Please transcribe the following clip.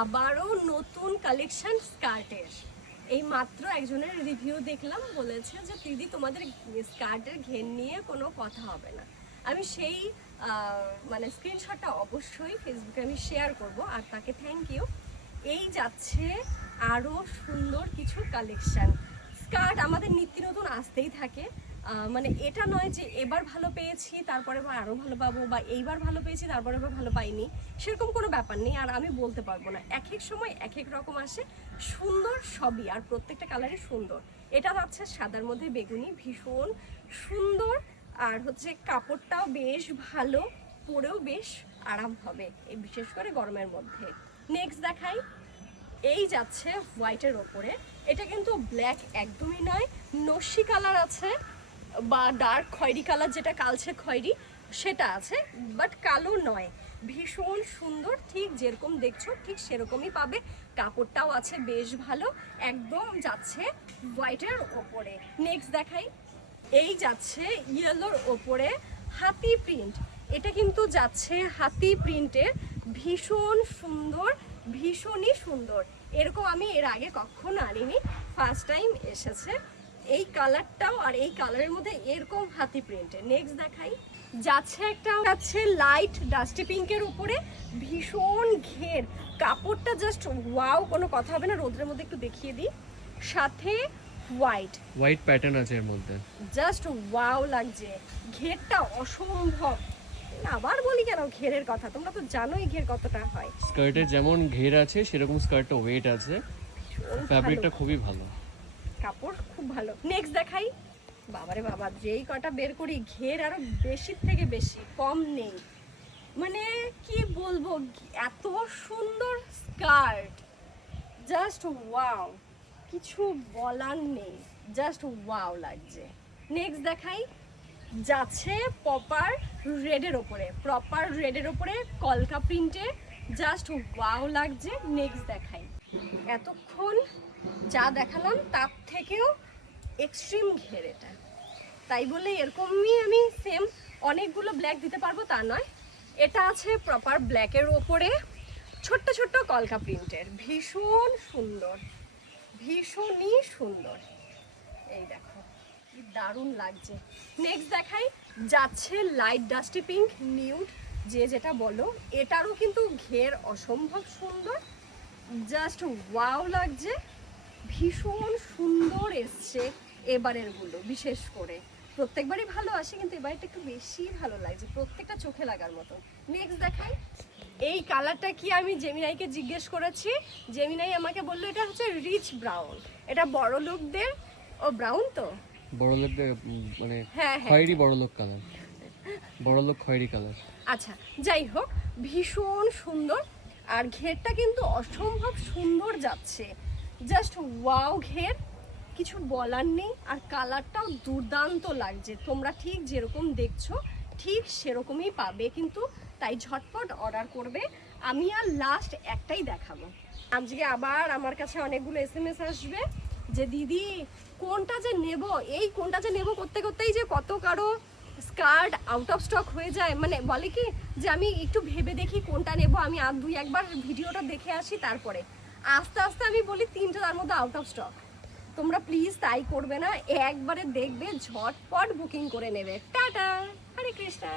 আবারও নতুন কালেকশন স্কার্টের। এই মাত্র একজনের রিভিউ দেখলাম, বলেছে যে দিদি তোমাদের স্কার্টের ঘের নিয়ে কোনো কথা হবে না। আমি সেই মানে স্ক্রিনশটটা অবশ্যই ফেসবুকে আমি শেয়ার করব, আর তাকে থ্যাংক ইউ। এই যাচ্ছে আরও সুন্দর কিছু কালেকশন স্কার্ট, আমাদের নিত্য নতুন আসতেই থাকে। মানে এটা নয় যে এবার ভালো পেয়েছি তারপরে আরও ভালো পাবো, বা এইবার ভালো পেয়েছি তারপরে এবার ভালো পাইনি, সেরকম কোনো ব্যাপার নেই। আর আমি বলতে পারবো না, এক এক সময় এক এক রকম আসে, সুন্দর সবই, আর প্রত্যেকটা কালারই সুন্দর। এটা যাচ্ছে সাদার মধ্যে বেগুনি, ভীষণ সুন্দর, আর হচ্ছে কাপড়টাও বেশ ভালো, পরেও বেশ আরাম হবে, এই বিশেষ করে গরমের মধ্যে। নেক্সট দেখাই, এই যাচ্ছে হোয়াইটের ওপরে। এটা কিন্তু ব্ল্যাক একদমই নয়, নস্যি কালার আছে বা ডার্ক খয়েরি কালার, যেটা কালচে খয়েরি সেটা আছে, বাট কালো নয়। ভীষণ সুন্দর, ঠিক যেরকম দেখছো ঠিক সেরকমই পাবে। কাপড়টাও আছে বেশ ভালো, একদম যাচ্ছে হোয়াইটের ওপরে। নেক্সট দেখাই, এই যাচ্ছে ইয়েলোর ওপরে হাতি প্রিন্ট। এটা কিন্তু যাচ্ছে হাতি প্রিন্টের, ভীষণ সুন্দর, ভীষণই সুন্দর। এরকম আমি এর আগে কখনো আনিনি, ফার্স্ট টাইম এসেছে। এই কালারটাও আর এই কালারের মধ্যে এরকম হাতি প্রিন্টের। নেক্সট দেখাই, যাচ্ছে একটা যাচ্ছে লাইট ডাস্টি পিঙ্কের উপরে, ভীষণ ঘের, কাপড়টা জাস্ট ওয়াও, কোনো কথা হবে না। রোদ্রের মধ্যে একটু দেখিয়ে দিই, সাথে হোয়াইট প্যাটার্ন আছে এর মধ্যে, জাস্ট ওয়াও লাগছে। ঘেরটা অসম্ভব, আবার বলি কেন ঘেরের কথা, তোমরা তো জানোই ঘের কতটা হয়। স্কার্টের যেমন ঘের আছে সেরকম স্কার্টটা ওয়েট আছে, ফ্যাব্রিকটা খুবই ভালো, কাপড় খুব ভালো। নেক্সট দেখাই, বাবারে বাবা, যেই কটা বের করি ঘের আরো বেশির থেকে বেশি, কম নেই। মানে কি বলবো, এত সুন্দর স্কার্ট, জাস্ট ওয়াও, কিছু বলার নেই, জাস্ট ওয়াও লাগছে। নেক্সট দেখাই, যাচ্ছে প্রপার রেডের ওপরে, প্রপার রেডের ওপরে কলকা প্রিন্টে, জাস্ট ওয়াও লাগছে। নেক্সট দেখাই, এতক্ষণ যা দেখালাম তার থেকেও এক্সট্রিম ঘের এটা, তাই বলে এরকমই আমি সেম অনেকগুলো ব্ল্যাক দিতে পারবো তা নয়। এটা আছে প্রপার ব্ল্যাকের ওপরে ছোট্ট ছোট্ট কলকা প্রিন্টের, ভীষণ সুন্দর, ভীষণই সুন্দর। এই দেখো কি দারুণ লাগছে। নেক্সট দেখাই, যাচ্ছে লাইট ডাস্টি পিঙ্ক, নিউড, যে যেটা বলো, এটারও কিন্তু ঘের অসম্ভব সুন্দর, জাস্ট ওয়াও লাগছে, ভীষণ সুন্দর এসছে এবারের গুলো। বিশেষ করে প্রত্যেকবারই ভালো আসে, কিন্তু এবারটা একটু বেশি ভালো লাগছে, প্রত্যেকটা চোখে লাগার মতো। নেক্সট দেখাই, এই কালারটা কি আমি জেমিনাইকে জিজ্ঞেস করেছি, জেমিনাই আমাকে বললো এটা হচ্ছে রিচ ব্রাউন, এটা বড় লোকদের। ও ব্রাউন তো বড় লোকদের মানে হ্যাঁ খয়েরি বড় লোক কালার, বড় লোক খয়েরি কালার। আচ্ছা, যাই হোক, ভীষণ সুন্দর, আর ঘেরটা কিন্তু অসম্ভব সুন্দর যাচ্ছে, জাস্ট ওয়াও ঘের, কিছু বলার নেই। আর কালারটাও দুর্দান্ত লাগছে, তোমরা ঠিক যেরকম দেখছো ঠিক সেরকমই পাবে কিন্তু, তাই ঝটপট অর্ডার করবে। আমি আর লাস্ট একটাই দেখাবো, আজকে আবার আমার কাছে অনেকগুলো SMS আসবে যে দিদি কোনটা যে নেব, এই কোনটা যে নেব করতে করতেই যে কত কারো স্কার্ট আউট অফ স্টক হয়ে যায়। মানে বলে কি যে আমি একটু ভেবে দেখি কোনটা নেব, আমি আর দুই একবার ভিডিওটা দেখে আসি, তারপরে আস্তে আস্তে আমি বলি তিনটে তার মধ্যে আউট অফ স্টক। তোমরা প্লিজ তাই করবে না, একবারে দেখবে ঝটপট বুকিং করে নেবে। টাটা, হরে কৃষ্ণা।